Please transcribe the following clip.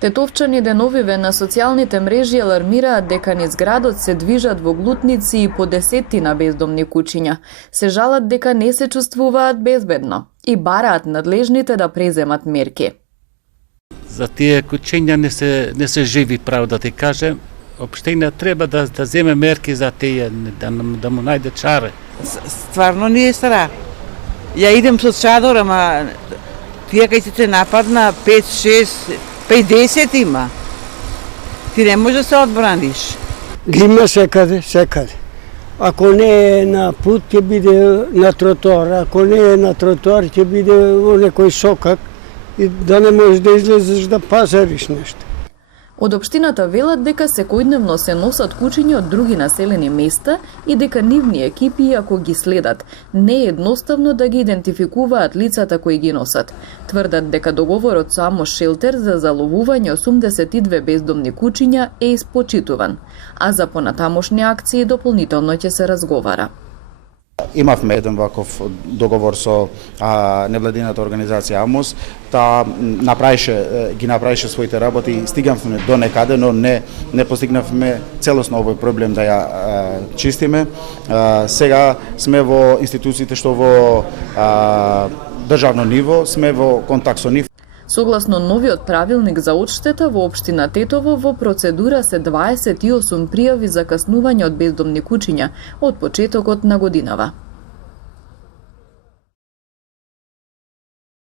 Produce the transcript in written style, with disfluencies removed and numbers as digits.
Тетовчани деновиве на социјалните мрежи алармираат дека низ градот се движат во глутници и по десеттина бездомни куќиња. Се жалат дека не се чувствуваат безбедно и бараат надлежните да преземат мерки. За тие куќиња не се живи, право да ти кажем. Општина треба да земе мерки за тие, да му најде чаре. Стварно не е стара. Ја идем со чадор, ама тие кај се нападна 5-6, 50 има. Ти не можеш да се одбраниш. Има секаде. Ако не е на пут, ќе биде на тротоар. Ако не е на тротоар, ќе биде во некој сокак и да не можеш да излезеш да пазариш нешто. Од општината велат дека секојдневно се носат куќиња од други населени места и дека нивни екипи, ако ги следат, не е едноставно да ги идентификуваат лицата кои ги носат. Тврдат дека договорот со Амос Шелтер за заловување 82 бездомни куќиња е испочитуван, а за понатамошни акции дополнително ќе се разговара. Имавме еден ваков договор со невладината организација Амос, таа ги направише своите работи и стигнавме до некаде, но не постигнавме целосно овој проблем да ја чистиме. Сега сме во институциите што во државно ниво, сме во контакт со нив. Согласно новиот правилник за одштета во општина Тетово, во процедура се 28 пријави за каснување од бездомни куќиња од почетокот на годинава.